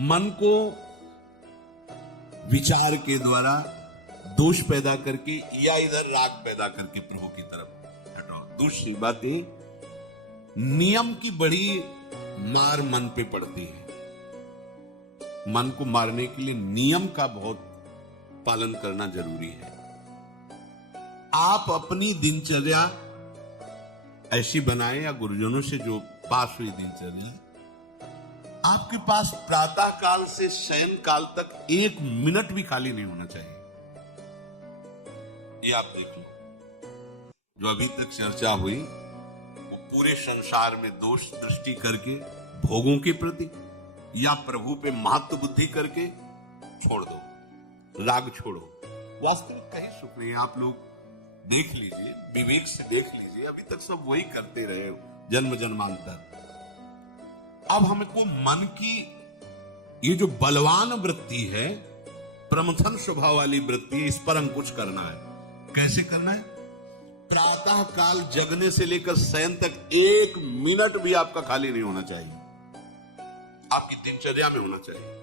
मन को विचार के द्वारा दोष पैदा करके या इधर राग पैदा करके प्रभु की तरफ हटाओ। दूसरी बात है, नियम की बड़ी मार मन पे पड़ती है। मन को मारने के लिए नियम का बहुत पालन करना जरूरी है। आप अपनी दिनचर्या ऐसी बनाएं, या गुरुजनों से जो पास हुई दिनचर्या, आपके पास प्रातः काल से शयन काल तक 1 मिनट भी खाली नहीं होना चाहिए। ये आप देख लो, जो अभी तक चर्चा हुई वो पूरे संसार में दोष दृष्टि करके भोगों के प्रति या प्रभु पे महत्व बुद्धि करके छोड़ दो, राग छोड़ो। वास्तविक कहीं सुख नहीं। आप लोग देख लीजिए, विवेक से देख लीजिए, अभी तक सब वही करते रहे जन्म जन्मांतर। अब हमको मन की ये जो बलवान वृत्ति है, प्रमथन स्वभाव वाली वृत्ति है, इस पर अंकुश करना है। कैसे करना है? प्रातः काल जगने से लेकर शयन तक 1 मिनट भी आपका खाली नहीं होना चाहिए, आपकी दिनचर्या में होना चाहिए।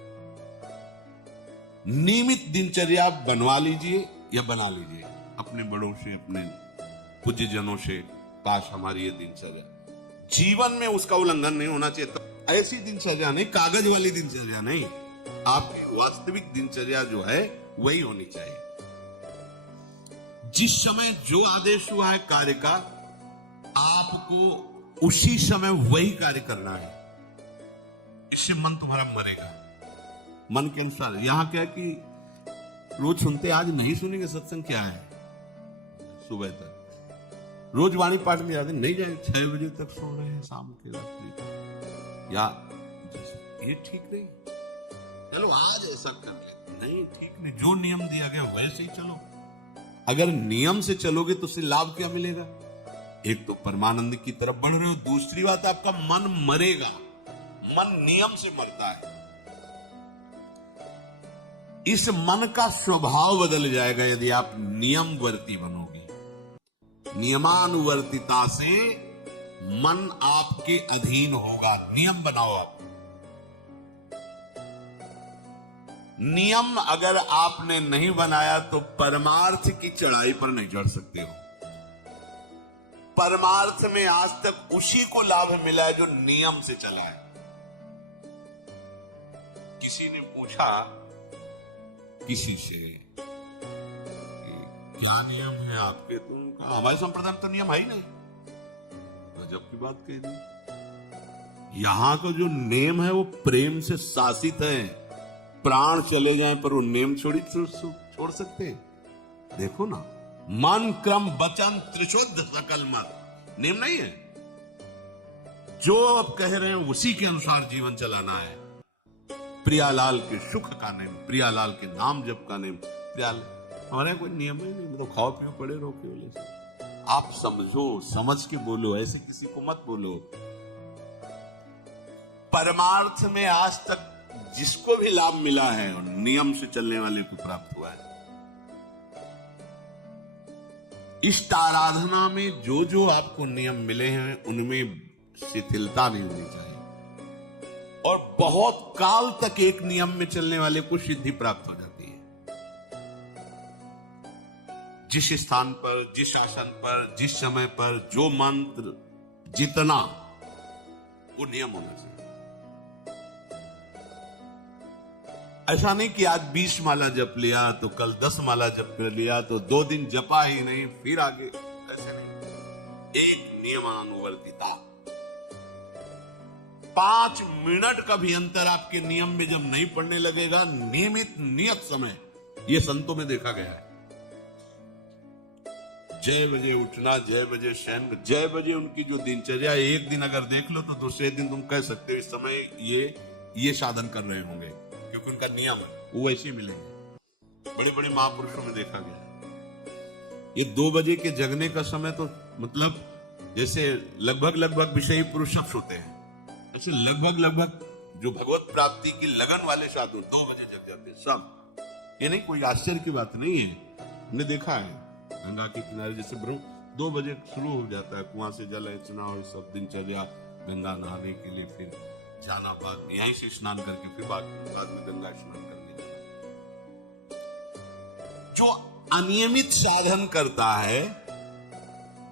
नियमित दिनचर्या बनवा लीजिए या बना लीजिए अपने बड़ों से, अपने पूज्य जनों से। पास हमारी ये दिनचर्या, जीवन में उसका उल्लंघन नहीं होना चाहिए। तो ऐसी दिनचर्या नहीं, कागज वाली दिनचर्या नहीं, आपकी वास्तविक दिनचर्या जो है वही होनी चाहिए। जिस समय जो आदेश हुआ है कार्य का, आपको उसी समय वही कार्य करना है। इससे मन तुम्हारा मरेगा, मन के अनुसार। यहां क्या है कि रोज सुनते, आज नहीं सुनेंगे सत्संग, क्या है सुबह तक रोज वाणी पाठ में जाते, नहीं जाए 6 बजे तक सो रहे हैं शाम के रात्रि, या ये ठीक नहीं। चलो आज ऐसा कर ले, नहीं ठीक नहीं, जो नियम दिया गया वैसे ही चलो। अगर नियम से चलोगे तो उससे लाभ क्या मिलेगा? एक तो परमानंद की तरफ बढ़ रहे हो, दूसरी बात आपका मन मरेगा। मन नियम से मरता है। इस मन का स्वभाव बदल जाएगा यदि आप नियमवर्ती बनोगे। नियमानुवर्तिता से मन आपके अधीन होगा। नियम बनाओ आप। नियम अगर आपने नहीं बनाया तो परमार्थ की चढ़ाई पर नहीं चढ़ सकते हो। परमार्थ में आज तक उसी को लाभ मिला है जो नियम से चला है। किसी ने पूछा किसी से क्या नियम है आपके, तुम कहा हमारे संप्रदाय में तो नियम है ही नहीं। गजब की बात कह दी। यहां का जो नियम है वो प्रेम से शासित है। प्राण चले जाएं पर वो नियम छोड़ सकते हैं? देखो ना, मन क्रम वचन त्रिशुद्ध सकल मत, नियम नहीं है। जो आप कह रहे हैं उसी के अनुसार जीवन चलाना है। प्रियालाल के सुख का नियम, प्रियालाल के नाम जप का नियम। प्रियालाल हमारे कोई नियम ही नहीं, मतलब खाओ पियो पड़े रहो केवल से। आप समझो, समझ के बोलो, ऐसे किसी को मत बोलो। परमार्थ में आज तक जिसको भी लाभ मिला है नियम से चलने वाले को प्राप्त हुआ है। इष्ट आराधना में जो जो आपको नियम मिले हैं उनमें शिथिलता नहीं होनी चाहिए, और बहुत काल तक एक नियम में चलने वाले को सिद्धि प्राप्त हो जाती है। जिस स्थान पर, जिस आसन पर, जिस समय पर जो मंत्र जितना, वो नियम होना चाहिए। ऐसा नहीं कि आज 20 माला जप लिया तो कल 10 माला जप कर लिया तो 2 दिन जपा ही नहीं फिर आगे, ऐसे नहीं। एक नियमानुवर्तिता। 5 मिनट का भी अंतर आपके नियम में जब नहीं पड़ने लगेगा, नियमित नियत समय, यह संतों में देखा गया है। 6 बजे उठना, 6 बजे शयन, 6 बजे उनकी जो दिनचर्या, एक दिन अगर देख लो तो दूसरे दिन तुम कह सकते हो इस समय ये साधन कर रहे होंगे, क्योंकि उनका नियम है, वो वैसे ही मिलेंगे। बड़े बड़े महापुरुषों में देखा गया। ये 2 बजे के जगने का समय तो मतलब जैसे लगभग विषयी पुरुष सब सोते हैं, ऐसे लगभग जो भगवत प्राप्ति की लगन वाले साधु 2 बजे जग जाते हैं सब। ये नहीं कोई आश्चर्य की बात नहीं है, हमने देखा है। गंगा के किनारे जैसे 2 बजे शुरू हो जाता है, कुआं से जल अर्चना और सब दिनचर्या, गंगा नहाने के लिए फिर जाना बाद यहीं से स्नान करके फिर बाद में गंगा स्नान करने जाना। जो अनियमित साधन करता है,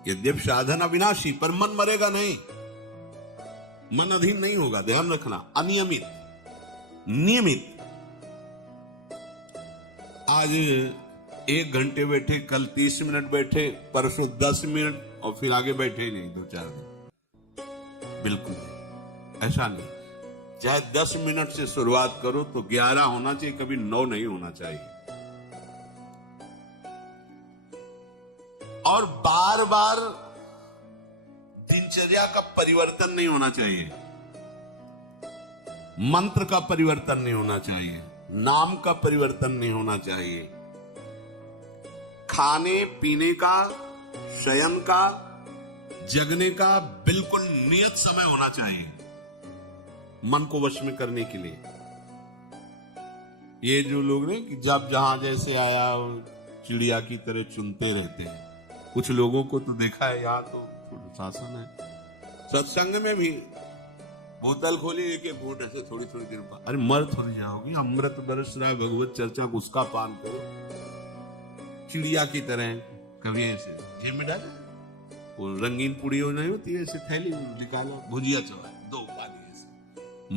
यद्यप साधन अविनाशी, पर मन मरेगा नहीं, मन अधीन नहीं होगा, ध्यान रखना। अनियमित, नियमित, आज 1 घंटे बैठे, कल 30 मिनट बैठे, परसों 10 मिनट और फिर आगे बैठे ही नहीं 2-4 दिन, बिल्कुल ऐसा नहीं। चाहे 10 मिनट से शुरुआत करो तो 11 होना चाहिए, कभी 9 नहीं होना चाहिए। और बार बार दिनचर्या का परिवर्तन नहीं होना चाहिए, मंत्र का परिवर्तन नहीं होना चाहिए, नाम का परिवर्तन नहीं होना चाहिए। खाने पीने का, शयन का, जगने का बिल्कुल नियत समय होना चाहिए मन को वश में करने के लिए। ये जो लोग ने कि जब जहां जैसे आया चिड़िया की तरह चुनते रहते हैं, कुछ लोगों को तो देखा है, यहाँ तो शासन है, सत्संग में भी बोतल खोली, एक घूंट ऐसे थोड़ी थोड़ी देर बाद, अरे मर थोड़ी जाओगी, अमृत बरस रहा है, भगवत चर्चा, उसका पान करो। चिड़िया की तरह कभी ऐसे जेब में डाले, वो रंगीन पुड़ी हो नहीं होती है, ऐसे थैली निकालो, भुजिया चबाए, 2 पानी ऐसे,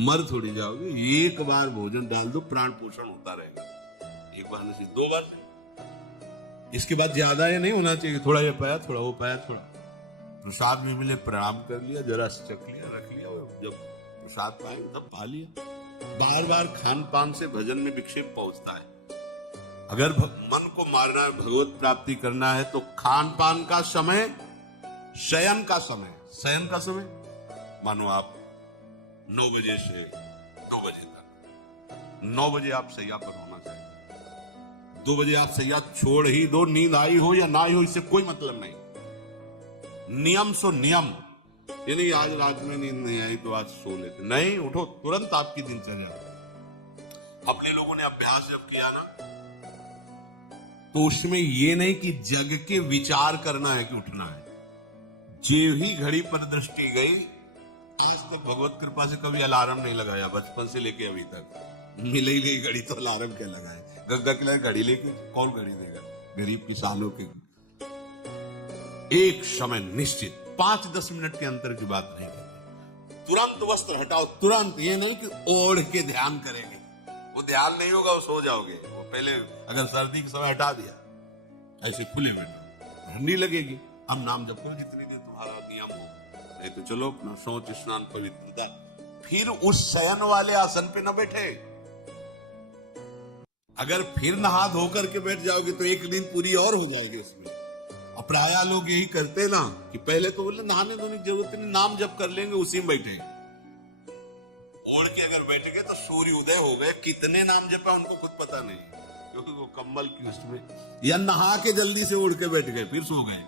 मर थोड़ी जाओगे। एक बार भोजन डाल दो, प्राण पोषण होता रहेगा। एक बार नहीं, 2 बार नहीं, इसके बाद ज्यादा ये नहीं होना चाहिए, थोड़ा ये पाया, थोड़ा वो पाया, थोड़ा प्रसाद भी मिले, प्रणाम कर लिया, जरा चख लिया, रख लिया, जब प्रसाद पाए तब पा लिया। बार बार खान पान से भजन में विक्षेप पहुंचता है। अगर मन को मारना है, भगवत प्राप्ति करना है, तो खान पान का समय, शयन का समय, शयन का समय मानो आप 9 बजे से 2 बजे तक, 9 बजे आप सैया पर होना चाहिए। 2 बजे आप सैया छोड़ ही दो, नींद आई हो या ना आई हो, इससे कोई मतलब नहीं। नियम सो नियम, ये नहीं आज रात में नींद नहीं आई तो आज सो लेते, नहीं, उठो तुरंत आपकी दिनचर्या। अपने लोगों ने अभ्यास जब किया ना, तो उसमें ये नहीं कि जग के विचार करना है कि उठना है। जे ही घड़ी पर दृष्टि गई, आज तक भगवत कृपा से कभी अलार्म नहीं लगाया, बचपन से लेके अभी तक। मिल ही गई घड़ी तो अलार्म क्या लगाए, गग्गा के लिए घड़ी लेके कौन घड़ी देगा, गरीब किसानों के। एक समय निश्चित 5-10 मिनट के अंतर की बात नहीं करेंगे, तुरंत वस्त्र हटाओ, तुरंत। ये नहीं कि ओढ़ के ध्यान करेंगे, वो ध्यान नहीं होगा, वो सो जाओगे। वो पहले अगर सर्दी के समय हटा दिया, ऐसे खुले में ठंडी लगेगी, अब नाम जप करो जितनी देर तुम्हारा नियम हो, नहीं तो चलो अपना शौच स्नान पवित्रता, फिर उस शयन वाले आसन पे न बैठे। अगर फिर नहा धो करके बैठ जाओगे तो एक दिन पूरी और हो जाएगी उसमें। और प्राय लोग यही करते ना कि पहले तो बोले नहाने धोने की जरूरत नहीं, नाम जप कर लेंगे, उसी में बैठे। ओढ़ के अगर बैठ गए तो सूर्य उदय हो गए, कितने नाम जपा उनको खुद पता नहीं, क्योंकि वो कम्बल की उसमें, या नहा के जल्दी से उड़ के बैठ गए फिर सो गए।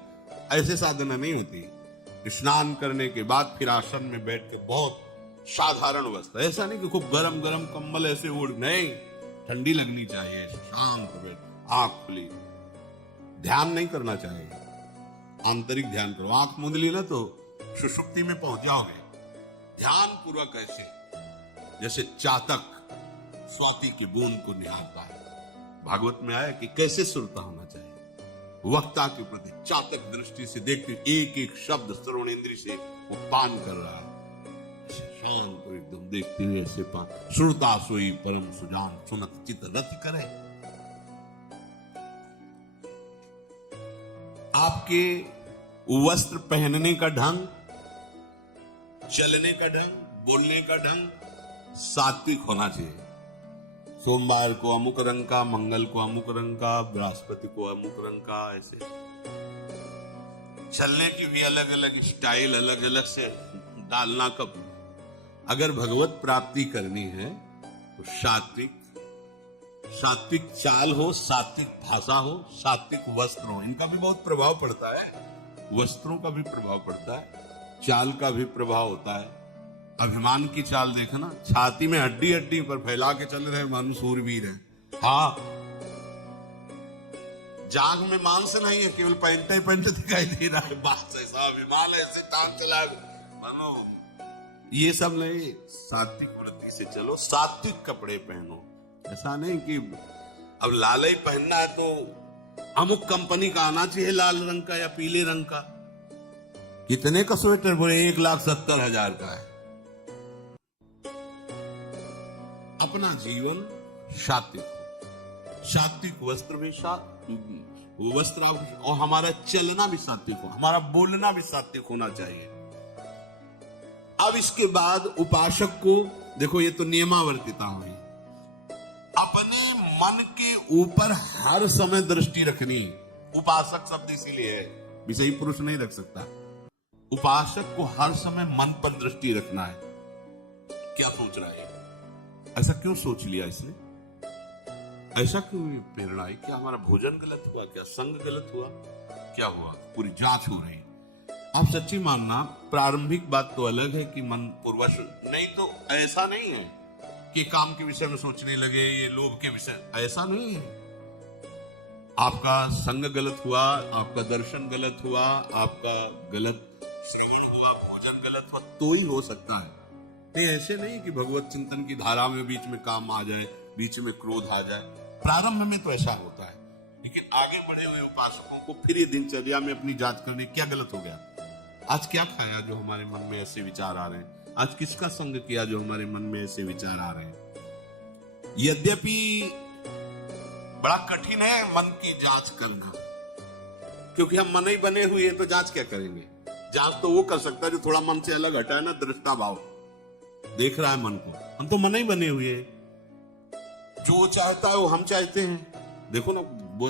ऐसे साधना नहीं होती। स्नान करने के बाद फिर आसन में बैठ के बहुत साधारण अवस्था, ऐसा नहीं कि खूब गरम गरम कम्बल ऐसे उड़, नहीं, ठंडी लगनी चाहिए, शांत बैठ, आंख खुली, ध्यान नहीं करना चाहिए, आंतरिक ध्यान करो। आंख मूंद ली ना तो सुषुप्ति में पहुंच जाओगे। ध्यान पूर्वक ऐसे, जैसे चातक स्वाति की बूंद को निहारता है। भागवत में आया कि कैसे सुरता होना चाहिए, वक्ता के प्रति चातक दृष्टि से देखते, एक एक शब्द श्रवण इंद्री से वो पान कर रहा है, शांत तो एकदम देखते हुए ऐसे पान। श्रुता सोई परम सुजान, सुनत चित रति करे। आपके वस्त्र पहनने का ढंग, चलने का ढंग, बोलने का ढंग सात्विक होना चाहिए। सोमवार को अमुक रंग का, मंगल को अमुक रंग का, बृहस्पति को अमुक रंग का, ऐसे। चलने की भी अलग अलग स्टाइल, अलग अलग से डालना। कब अगर भगवत प्राप्ति करनी है तो सात्विक चाल हो, सात्विक भाषा हो, सात्विक वस्त्र हो। इनका भी बहुत प्रभाव पड़ता है, वस्त्रों का भी प्रभाव पड़ता है, चाल का भी प्रभाव होता है। अभिमान की चाल देखना, छाती में हड्डी हड्डी पर फैला के चल रहे मानो सूरवीर है। हाँ, जांग में मांस नहीं है, केवल पैंट दिखाई दे रहा है, बात ऐसा अभिमान ऐसे तान चला मानो ये सब नहीं, सात्विक वृत्ति से चलो, सात्विक कपड़े पहनो। ऐसा नहीं कि अब लाल ही पहनना है तो अमुक कंपनी का आना चाहिए, लाल रंग का या पीले रंग का। कितने का स्वेटर? बोले 1,70,000 का है। अपना जीवन सात्विक हो, सात्विक वस्त्र भी वस्त्र और हमारा चलना भी सात्विक हो, हमारा बोलना भी सात्विक होना चाहिए। अब इसके बाद उपासक को देखो, ये तो नियमावर्तिता हुई, अपने मन के ऊपर हर समय दृष्टि रखनी है। उपासक शब्द इसीलिए है, विषयी पुरुष नहीं रख सकता। उपासक को हर समय मन पर दृष्टि रखना है। क्या सोच रहा है, ऐसा क्यों सोच लिया इसने, ऐसा क्यों प्रेरणा आई? क्या हमारा भोजन गलत हुआ, क्या संग गलत हुआ, क्या हुआ? पूरी जांच हो रही है। आप सच्ची मानना, प्रारंभिक बात तो अलग है कि मन पूर्वश, नहीं तो ऐसा नहीं है कि काम के विषय में सोचने लगे, ये लोभ के विषय, ऐसा नहीं है। आपका संग गलत हुआ, आपका दर्शन गलत हुआ, आपका गलत श्रवण हुआ, भोजन गलत हुआ, तो ही हो सकता है। नहीं, ऐसे नहीं कि भगवत चिंतन की धारा में बीच में काम आ जाए, बीच में क्रोध आ जाए। प्रारंभ में तो ऐसा होता है, लेकिन आगे बढ़े हुए उपासकों को फिर ये दिनचर्या में अपनी जांच करनी, क्या गलत हो गया, आज क्या खाया जो हमारे मन में ऐसे विचार आ रहे हैं, आज किसका संग किया जो हमारे मन में ऐसे विचार आ रहे हैं। यद्यपि बड़ा कठिन है मन की जांच करना, क्योंकि हम मन ही बने हुए हैं, तो जांच क्या करेंगे? जांच तो वो कर सकता है जो थोड़ा मन से अलग हटा है ना, दृष्टा भाव देख रहा है मन को। हम तो मन ही बने हुए हैं, जो चाहता है वो हम चाहते हैं। देखो ना, वो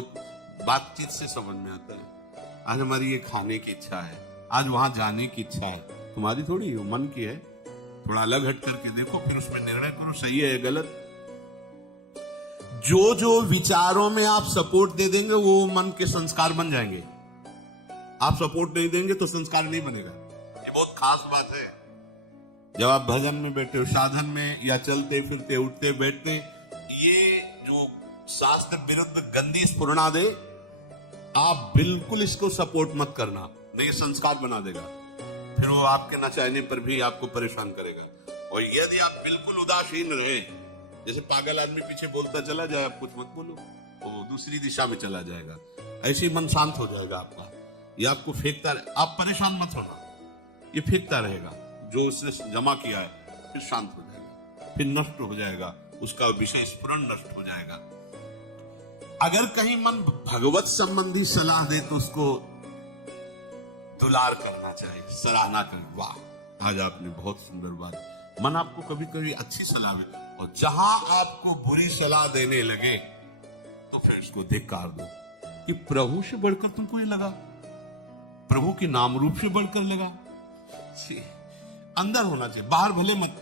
बातचीत से समझ में आता है। आज हमारी ये खाने की इच्छा है, आज वहां जाने की इच्छा है, तुम्हारी थोड़ी, वो मन की है। थोड़ा अलग हट करके देखो, फिर उसमें निर्णय करो, सही है गलत। जो जो विचारों में आप सपोर्ट दे देंगे वो मन के संस्कार बन जाएंगे। आप सपोर्ट नहीं देंगे तो संस्कार नहीं बनेगा। ये बहुत खास बात है। जब आप भजन में बैठे हो, साधन में, या चलते फिरते उठते बैठते, ये जो शास्त्र विरुद्ध गंदी स्फुरणा दे, आप बिल्कुल इसको सपोर्ट मत करना, नहीं संस्कार बना देगा। फिर वो आपके न चाहने पर भी आपको परेशान करेगा। और यदि आप बिल्कुल उदासीन रहे, जैसे पागल आदमी पीछे बोलता चला जाए, आप कुछ मत बोलो, वो दूसरी दिशा में चला जाएगा, ऐसे ही मन शांत हो जाएगा आपका। ये आपको फेंकता रहे, आप परेशान मत होना, ये फेंकता रहेगा जो उसने जमा किया है, फिर शांत हो जाएगा, फिर नष्ट हो जाएगा, उसका विषय स्फुरण नष्ट हो जाएगा। अगर कहीं मन भगवत संबंधी सलाह दे तो उसको दुलार करना चाहिए, सराहना करें, वाह आज आपने बहुत सुंदर बात। मन आपको कभी कभी अच्छी सलाह दे, और जहां आपको बुरी सलाह देने लगे तो फिर उसको धिक्कार दो कि प्रभु से बढ़कर तुमको ये लगा, प्रभु के नाम रूप से बढ़कर लगा। अंदर होना चाहिए, बाहर भले मत।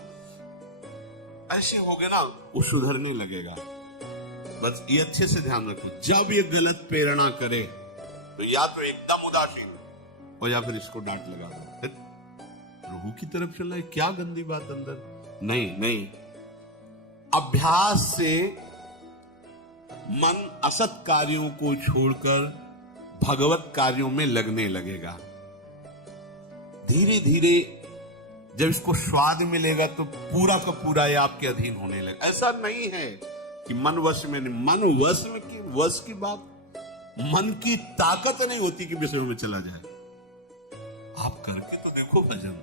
ऐसे हो गए ना, वो सुधरने लगेगा। बस ये अच्छे से ध्यान रखो, जब ये गलत प्रेरणा करे तो या तो एकदम उदासीन और या फिर इसको डांट लगा दो, प्रभु की तरफ चल रहा है, क्या गंदी बात अंदर। नहीं, अभ्यास से मन असत कार्यों को छोड़कर भगवत कार्यों में लगने लगेगा। धीरे धीरे जब इसको स्वाद मिलेगा तो पूरा का पूरा ये आपके अधीन होने लगेगा। ऐसा नहीं है कि मन वश में नहीं, मन वश में की वश की बात, मन की ताकत नहीं होती कि विषयों में चला जाए। आप करके तो देखो भजन,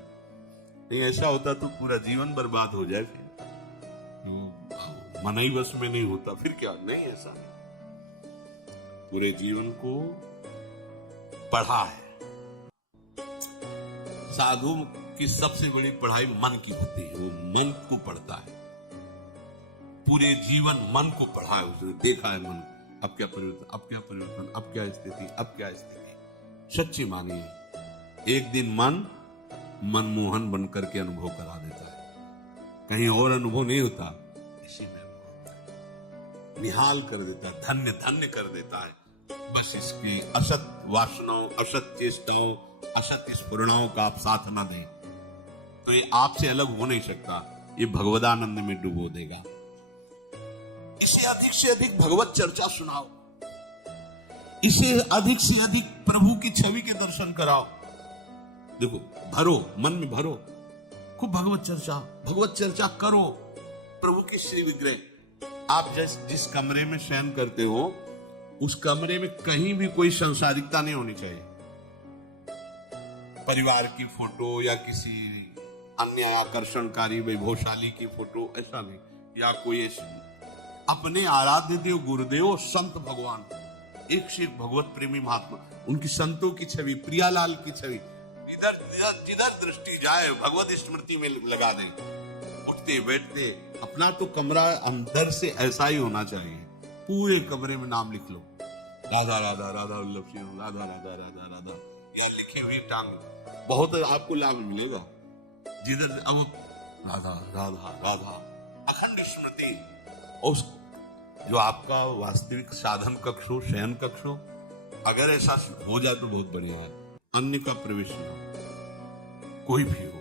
नहीं ऐसा होता तो पूरा जीवन बर्बाद हो जाए। फिर मन ही वश में नहीं होता फिर क्या? नहीं, ऐसा नहीं। पूरे जीवन को पढ़ा है। साधु की सबसे बड़ी पढ़ाई मन की होती है, वो मन को पढ़ता है, पूरे जीवन मन को पढ़ा है, उसने देखा है मन अब क्या परिवर्तन, अब क्या परिवर्तन, अब क्या स्थिति, अब क्या स्थिति। सच्ची मानिए, एक दिन मन मनमोहन बनकर के अनुभव करा देता है, कहीं और अनुभव नहीं होता, इसी में अनुभव होता है, निहाल कर देता है, धन्य धन्य कर देता है। बस इसके असत वासनाओं, असत चेष्टाओं, असत स्फुरणाओं का आप साथ न दें तो ये आपसे अलग हो नहीं सकता, ये भगवदानंद में डुबो देगा। इसे अधिक से अधिक भगवत चर्चा सुनाओ, इसे अधिक से अधिक प्रभु की छवि के दर्शन कराओ। देखो, भरो, मन में भरो, खूब भगवत चर्चा करो। प्रभु के श्री विग्रह, आप जिस कमरे में शयन करते हो उस कमरे में कहीं भी कोई सांसारिकता नहीं होनी चाहिए। परिवार की फोटो या किसी अन्य आकर्षणकारी वैभवशाली की फोटो, ऐसा नहीं, या कोई ऐसी, अपने आराध्य देव गुरुदेव संत भगवान, एक से एक भगवत प्रेमी महात्मा, उनकी संतों की छवि, प्रियालाल की छवि, इधर जिधर दृष्टि जाए भगवत स्मृति में लगा दे। उठते बैठते अपना तो कमरा अंदर से ऐसा ही होना चाहिए, पूरे कमरे में नाम लिख लो, राधा राधा राधा वल्लभ सिंह, राधा राधा राधा राधा, या लिखी हुई टांग, बहुत आपको लाभ मिलेगा। जिधर अब राधा राधा राधा अखंड स्मृति, और जो आपका वास्तविक साधन कक्ष हो, शयन कक्ष हो, अगर ऐसा हो जाए तो बहुत बढ़िया है। अन्य का प्रवेश न हो, कोई भी हो,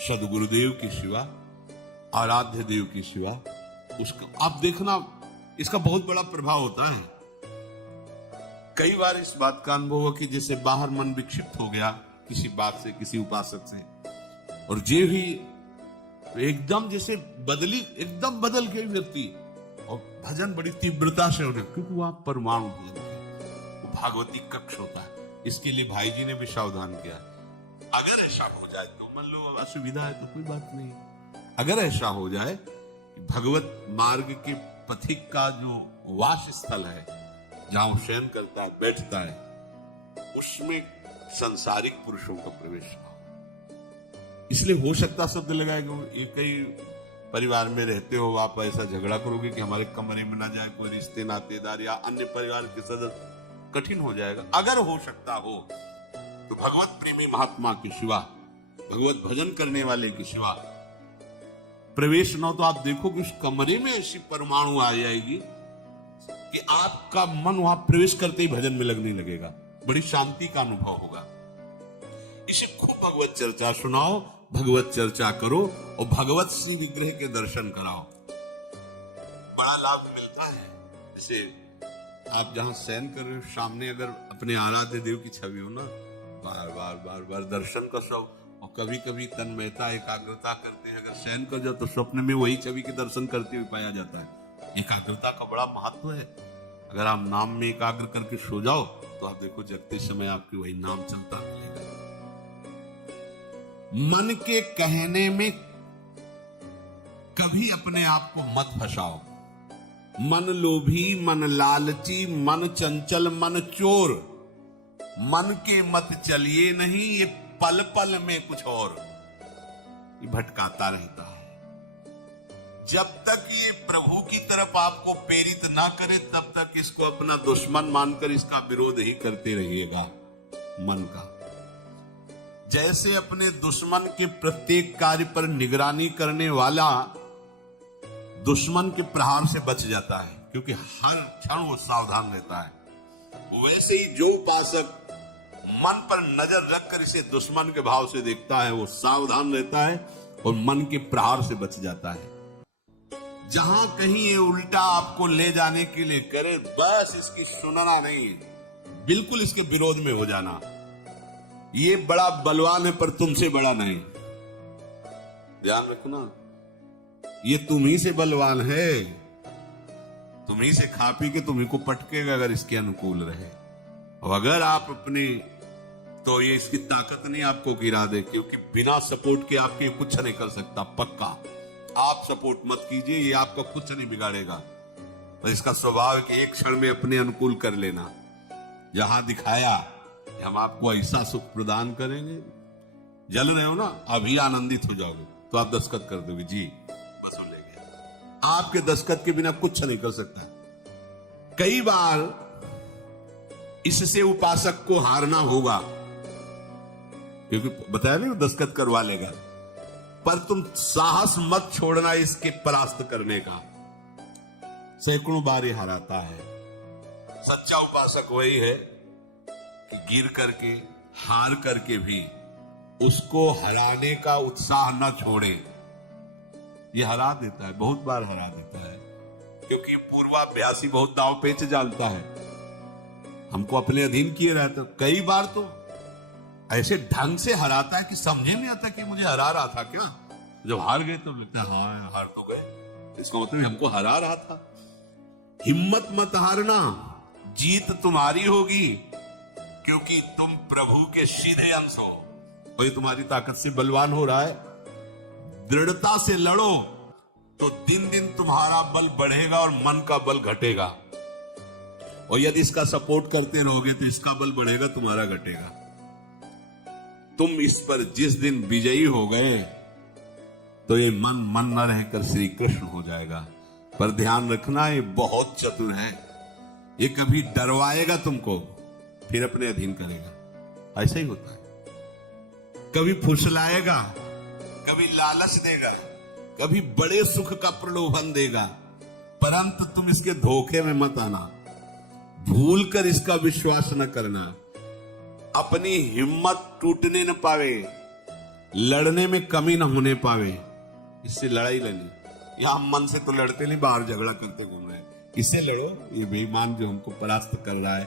सदगुरुदेव की सिवा, आराध्य देव की सिवा, उसका आप देखना, इसका बहुत बड़ा प्रभाव होता है। कई बार इस बात का अनुभव हुआ कि जैसे बाहर मन विक्षिप्त हो गया किसी बात से, किसी उपासक से, और जे भी एकदम जैसे एकदम बदल गए व्यक्ति, और भजन बड़ी तीव्रता से होने, क्योंकि वह परमाणु भजन है, वो भागवती कक्ष होता है। इसके लिए भाई जी ने भी सावधान किया, अगर ऐसा हो जाए तो, मान लो असुविधा है तो कोई बात नहीं, अगर ऐसा हो जाए कि भगवत मार्ग के पथिक का जो वास स्थल है, जहां वो शयन करता है, बैठता है, उसमें सांसारिक पुरुषों का प्रवेश ना हो। इसलिए हो सकता शब्द लगाएगा, कई परिवार में रहते हो आप, ऐसा झगड़ा करोगे कि हमारे कमरे में ना जाए कोई रिश्ते नातेदार या अन्य परिवार के सदस्य, कठिन हो जाएगा। अगर हो सकता हो तो भगवत प्रेमी महात्मा के सिवा, भगवत भजन करने वाले के सिवा प्रवेश न हो, तो आप देखो कि उस कमरे में ऐसी परमाणु आ जाएगी कि आपका मन वहां प्रवेश करते ही भजन में लगने लगेगा, बड़ी शांति का अनुभव होगा। इसे खूब भगवत चर्चा सुनाओ, भगवत चर्चा करो, और भगवत श्री विग्रह के दर्शन कराओ, बड़ा लाभ मिलता है। जैसे आप जहां शयन कर रहे हो, सामने अगर अपने आराध्य देव की छवि हो ना, बार बार बार बार दर्शन का सब, और कभी कभी तन्मयता एकाग्रता करते हैं, अगर शयन कर जाओ तो स्वप्न में वही छवि के दर्शन करते हुए पाया जाता है। एकाग्रता का बड़ा महत्व है। अगर आप नाम में एकाग्र करके सो जाओ तो आप देखो जगते समय आपके वही नाम चलता रहेगा। मन के कहने में कभी अपने आप को मत फंसाओ। मन लोभी, मन लालची, मन चंचल, मन चोर, मन के मत चलिए नहीं, ये पल पल में कुछ और, ये भटकाता रहता है। जब तक ये प्रभु की तरफ आपको प्रेरित ना करे, तब तक इसको अपना दुश्मन मानकर इसका विरोध ही करते रहिएगा। मन का जैसे अपने दुश्मन के प्रत्येक कार्य पर निगरानी करने वाला दुश्मन के प्रहार से बच जाता है, क्योंकि हर क्षण वो सावधान रहता है, वैसे ही जो उपासक मन पर नजर रखकर इसे दुश्मन के भाव से देखता है, वो सावधान रहता है और मन के प्रहार से बच जाता है। जहां कहीं ये उल्टा आपको ले जाने के लिए करे, बस इसकी सुनना नहीं है, बिल्कुल इसके विरोध में हो जाना। ये बड़ा बलवान है पर तुमसे बड़ा नहीं, ध्यान रखना, ये तुम ही से बलवान है, तुम ही से खा पी के तुम्ही को पटकेगा अगर इसके अनुकूल रहे। और अगर आप अपने, तो ये इसकी ताकत नहीं आपको गिरा दे, क्योंकि बिना सपोर्ट के आपके कुछ नहीं कर सकता। पक्का आप सपोर्ट मत कीजिए, ये आपका कुछ नहीं बिगाड़ेगा। और इसका स्वभाव है कि एक क्षण में अपने अनुकूल कर लेना। जहां दिखाया हम आपको ऐसा सुख प्रदान करेंगे, जल रहे हो ना, अभी आनंदित हो जाओगे तो आप दस्तखत कर दोगे, जी बस हो ले गया। आपके दस्तखत के बिना कुछ नहीं कर सकता। कई बार इससे उपासक को हारना होगा, क्योंकि बताया नहीं दस्तखत करवा लेगा, पर तुम साहस मत छोड़ना इसके परास्त करने का। सैकड़ों बार ये हराता है। सच्चा उपासक वही है कि गिर करके, हार करके भी उसको हराने का उत्साह न छोड़े। ये हरा देता है, बहुत बार हरा देता है, क्योंकि पूर्वाभ्यासी बहुत दांव पेच जानता है, हमको अपने अधीन किए रहता। कई बार तो ऐसे ढंग से हराता है कि समझे नहीं आता कि मुझे हरा रहा था क्या। जब हार गए तो लगता है हाँ हार तो गए, इसका मतलब हमको हरा रहा था। हिम्मत मत हारना, जीत तुम्हारी होगी, क्योंकि तुम प्रभु के सीधे अंश हो और ये तुम्हारी ताकत से बलवान हो रहा है। दृढ़ता से लड़ो तो दिन दिन तुम्हारा बल बढ़ेगा और मन का बल घटेगा, और यदि इसका सपोर्ट करते रहोगे तो इसका बल बढ़ेगा, तुम्हारा घटेगा। तुम इस पर जिस दिन विजयी हो गए तो ये मन न रहकर श्री कृष्ण हो जाएगा। पर ध्यान रखना, ये बहुत चतुर है, ये कभी डरवाएगा तुमको फिर अपने अधीन करेगा। ऐसा ही होता है, कभी फुसलाएगा, कभी लालच देगा, कभी बड़े सुख का प्रलोभन देगा, परंतु तुम इसके धोखे में मत आना, भूल कर इसका विश्वास न करना। अपनी हिम्मत टूटने न पावे, लड़ने में कमी न होने पावे, इससे लड़ाई लड़नी। यहां हम मन से तो लड़ते नहीं, बाहर झगड़ा करते घूम रहे हैं। इससे लड़ो, ये बेईमान जो हमको परास्त कर रहा है,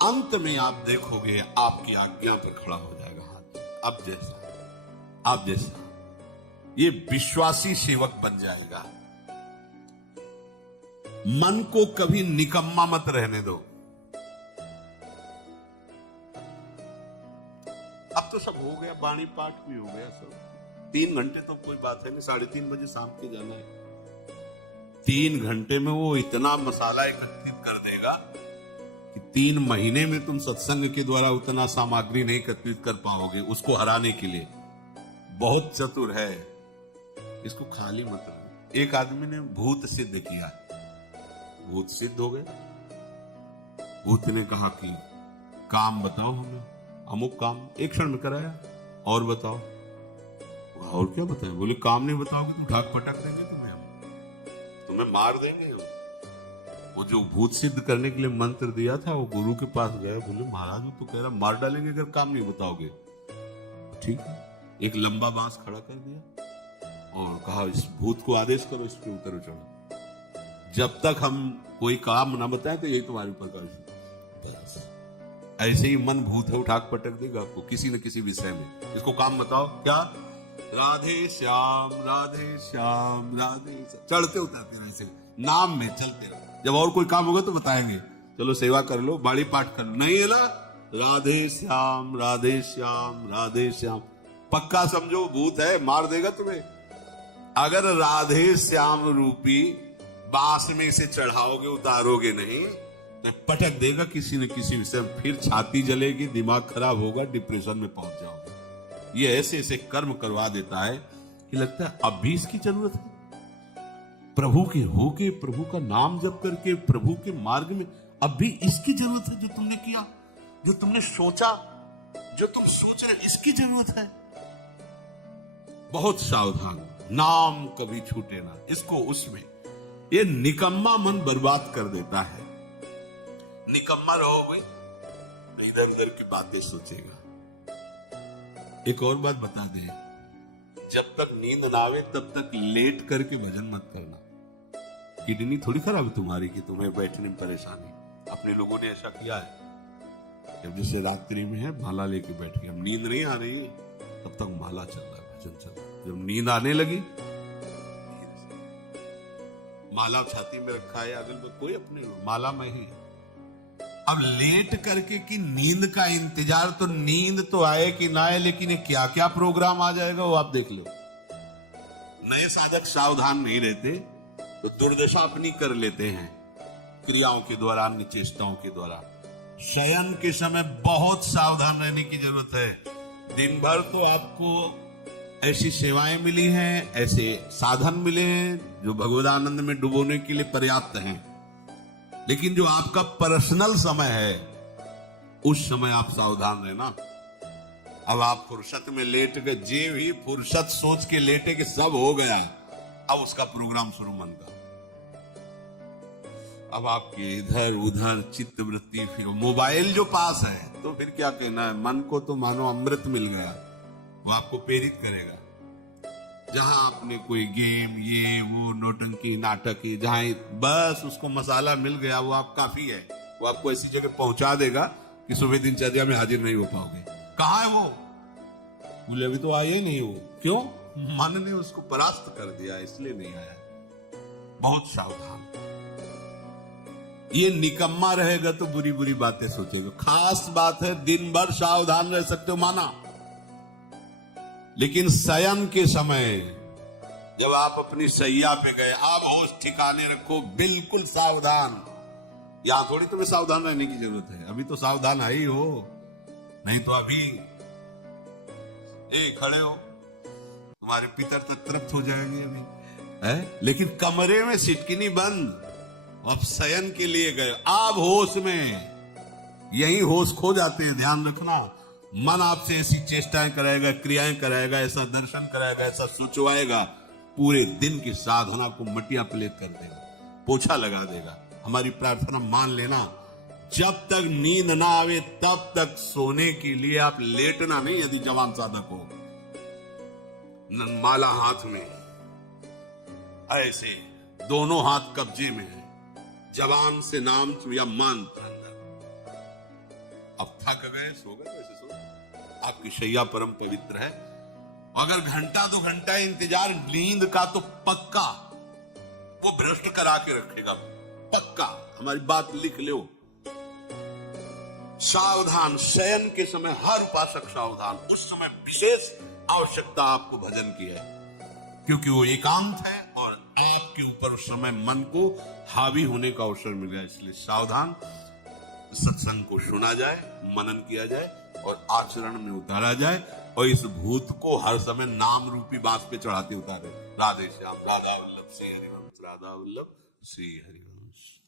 अंत में आप देखोगे आपकी आज्ञा पर खड़ा हो जाएगा हाथ। अब जैसा ये विश्वासी सेवक बन जाएगा। मन को कभी निकम्मा मत रहने दो। अब तो सब हो गया, बाणी पाठ भी हो गया सब। 3 घंटे तो कोई बात है नहीं, 3:30 बजे शाम के जाना है। 3 घंटे में वो इतना मसाला एकत्रित कर देगा कि 3 महीने में तुम सत्संग के द्वारा उतना सामग्री नहीं एकत्रित कर पाओगे उसको हराने के लिए। बहुत चतुर है, इसको खाली मत रहो। एक आदमी ने भूत सिद्ध किया, भूत सिद्ध हो गए। भूत ने कहा कि काम बताओ हमें, अमुक काम। एक क्षण में कराया, और बताओ। और क्या बताए? बोले काम नहीं बताओगे तो ढाक पटक देंगे तुम्हें मार देंगे। वो जो भूत सिद्ध करने के लिए मंत्र दिया था, वो गुरु के पास गए, बोले महाराज वो तो कह रहा मार डालेंगे अगर काम नहीं बताओगे। ठीक है, एक लंबा बांस खड़ा कर दिया और कहा इस भूत को आदेश करो, इस पे उतर चढ़ो, जब तक हम कोई काम ना बताएं तो यही तुम्हारे ऊपर कर। ऐसे ही मन भूत है, उठाक पटक देगा आपको किसी न किसी विषय में। इसको काम बताओ, क्या राधे श्याम राधे श्याम राधे श्याम, चढ़ते उतरते रहे, ऐसे नाम में चलते रहो। जब और कोई काम होगा तो बताएंगे, चलो सेवा कर लो, बाड़ी पाठ कर लो, नहीं है ना, राधे श्याम राधे श्याम राधे श्याम। पक्का समझो भूत है, मार देगा तुम्हें। अगर राधे श्याम रूपी बांस में इसे चढ़ाओगे, उतारोगे नहीं तो पटक देगा किसी न किसी विषय में, फिर छाती जलेगी, दिमाग खराब होगा, डिप्रेशन में पहुंच जाओगे। ये ऐसे ऐसे कर्म करवा देता है कि लगता है अब भी इसकी जरूरत है। प्रभु के होके, प्रभु का नाम जप करके, प्रभु के मार्ग में अब भी इसकी जरूरत है। जो तुमने किया, जो तुमने सोचा, जो तुम सोच रहे, इसकी जरूरत है। बहुत सावधान, नाम कभी छूटे ना इसको। उसमें ये निकम्मा मन बर्बाद कर देता है। निकम्मा रहोगे तो इधर उधर की बातें सोचेगा। एक और बात बता दे, जब तक नींद ना आवे तब तक लेट करके भजन मत करना। किडनी थोड़ी खराब है तुम्हारी कि तुम्हें बैठने में परेशानी। अपने लोगों ने ऐसा किया है, जब जैसे रात्रि में है माला लेके बैठ गए, नींद नहीं आ रही है तब तक माला चल रहा है, भजन चल रहा है। जब नींद आने लगी, माला छाती में रखा है, अगल में कोई अपने माला में ही। अब लेट करके कि नींद का इंतजार, तो नींद तो आए कि ना आए, लेकिन ये क्या क्या प्रोग्राम आ जाएगा वो आप देख लो। नए साधक सावधान नहीं रहते तो दुर्दशा अपनी कर लेते हैं, क्रियाओं के द्वारा, अन्य चेष्टाओं के द्वारा। शयन के समय बहुत सावधान रहने की जरूरत है। दिन भर तो आपको ऐसी सेवाएं मिली हैं, ऐसे साधन मिले हैं जो भगवदानंद में डुबोने के लिए पर्याप्त हैं, लेकिन जो आपका पर्सनल समय है उस समय आप सावधान रहना। अब आप फुर्सत में लेट गए, जे भी फुर्सत सोच के लेटे कि सब हो गया, अब उसका प्रोग्राम शुरू मन का। अब आपके इधर उधर चित्त वृत्ति, फिर मोबाइल जो पास है तो फिर क्या कहना है। मन को तो मानो अमृत मिल गया, वो आपको प्रेरित करेगा। जहां आपने कोई गेम, ये वो नौटंकी नाटक, जहां बस उसको मसाला मिल गया, वो आप काफी है, वो आपको ऐसी जगह पहुंचा देगा कि सुबह दिनचर्या में हाजिर नहीं हो पाओगे। कहाँ है वो? बोले अभी तो आया ही नहीं हो। क्यों? मन ने उसको परास्त कर दिया, इसलिए नहीं आया। बहुत सावधान। ये निकम्मा रहेगा तो बुरी बुरी बातें सोचेगा। खास बात है, दिन भर सावधान रह सकते हो माना, लेकिन शयन के समय जब आप अपनी सैया पे गए, अब होश ठिकाने रखो, बिल्कुल सावधान। यहां थोड़ी तुम्हें सावधान रहने की जरूरत है, अभी तो सावधान है ही हो, नहीं तो अभी खड़े हो, तुम्हारे पितर तृप्त हो जाएंगे अभी है? लेकिन कमरे में सिटकिनी बंद, अब शयन के लिए गए, अब होश में। यही होश खो जाते हैं, ध्यान रखना। मन आपसे ऐसी चेष्टाएं कराएगा, क्रियाएं कराएगा, ऐसा दर्शन कराएगा, ऐसा सोचवाएगा, पूरे दिन की साधना को मटिया प्लेट कर देगा, पोछा लगा देगा। हमारी प्रार्थना मान लेना, जब तक नींद ना आवे तब तक सोने के लिए आप लेटना नहीं। यदि जवान साधक हो, माला हाथ में, ऐसे दोनों हाथ कब्जे में है, जवान से नाम या मंत्र अंदर। अब थक गए, सो गए, वैसे सो। आपकी शैया परम पवित्र है। अगर घंटा 2 घंटा इंतजार नींद का तो पक्का वो भ्रष्ट करा के रखेगा, पक्का। हमारी बात लिख लो। सावधान, शयन के समय हर उपासक सावधान। उस समय विशेष आवश्यकता आपको भजन की है, क्योंकि वो एकांत है और आपके ऊपर उस समय मन को हावी होने का अवसर मिल गया। इसलिए सावधान, सत्संग को सुना जाए, मनन किया जाए और आचरण में उतारा जाए, और इस भूत को हर समय नाम रूपी बांस पे चढ़ाते उतारे। राधे श्याम। राधा वल्लभ श्री हरिवंश, राधा वल्लभ श्री हरि।